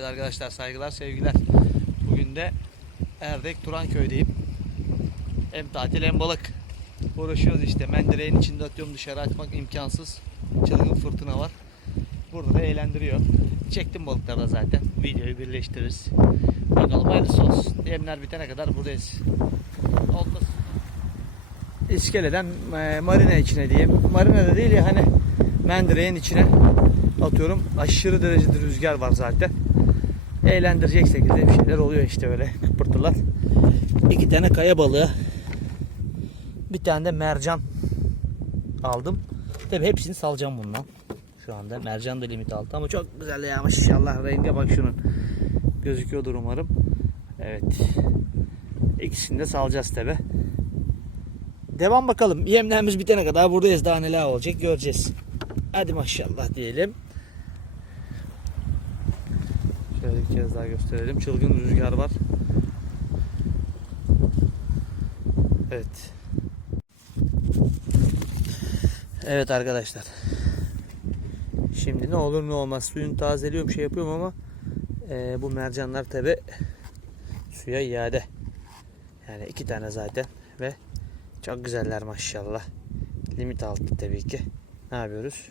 arkadaşlar saygılar sevgiler. Bugün de Erdek Turanköy'deyim. Hem tatil hem balık. Uğraşıyoruz işte. Mendireğin içinde atıyorum dışarı açmak imkansız. Çılgın fırtına var. Burada da eğlendiriyor. Çektim balıkları da zaten. Videoyu birleştiririz. Bakalım hayırlısı olsun. Yemler bitene kadar buradayız. Oltası. İskeleden e, marina içine diyeyim. Marina da değil ya hani mendireğin içine atıyorum. Aşırı derecede rüzgar var zaten. Eğlendirecek şekilde bir şeyler oluyor işte böyle kıpırtılar. İki tane kaya balığı. Bir tane de mercan aldım. Tabi hepsini salacağım bundan. Şu anda mercan da limit altı ama çok güzel ya maşallah renge bak şunun. Gözüküyordur umarım. Evet. İkisini de salacağız tabi. Devam bakalım. Yemlerimiz bitene kadar buradayız. Daha neler olacak göreceğiz. Hadi maşallah diyelim. Bir kez daha gösterelim. Çılgın rüzgar var. Evet. Evet arkadaşlar. Şimdi ne olur ne olmaz. Suyunu tazeliyorum şey yapıyorum ama e, bu mercanlar tabi suya iade. Yani iki tane zaten ve çok güzeller maşallah. Limit altı tabii ki. Ne yapıyoruz?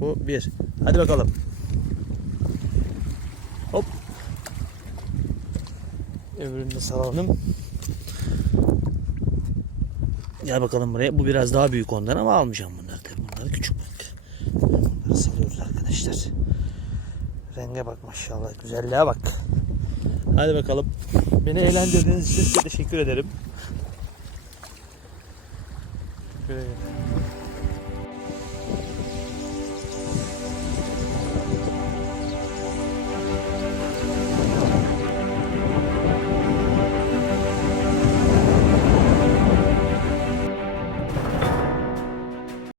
Bu bir. Hadi bakalım. Hop. Öbürünü de salalım. Gel bakalım buraya. Bu biraz daha büyük ondan ama almayacağım bunları tabii. Bunlar küçük balık. Bunları salıyoruz arkadaşlar. Renge bak maşallah. Güzelliğe bak. Hadi bakalım. Beni eğlendirdiğiniz için size teşekkür ederim. Şöyle.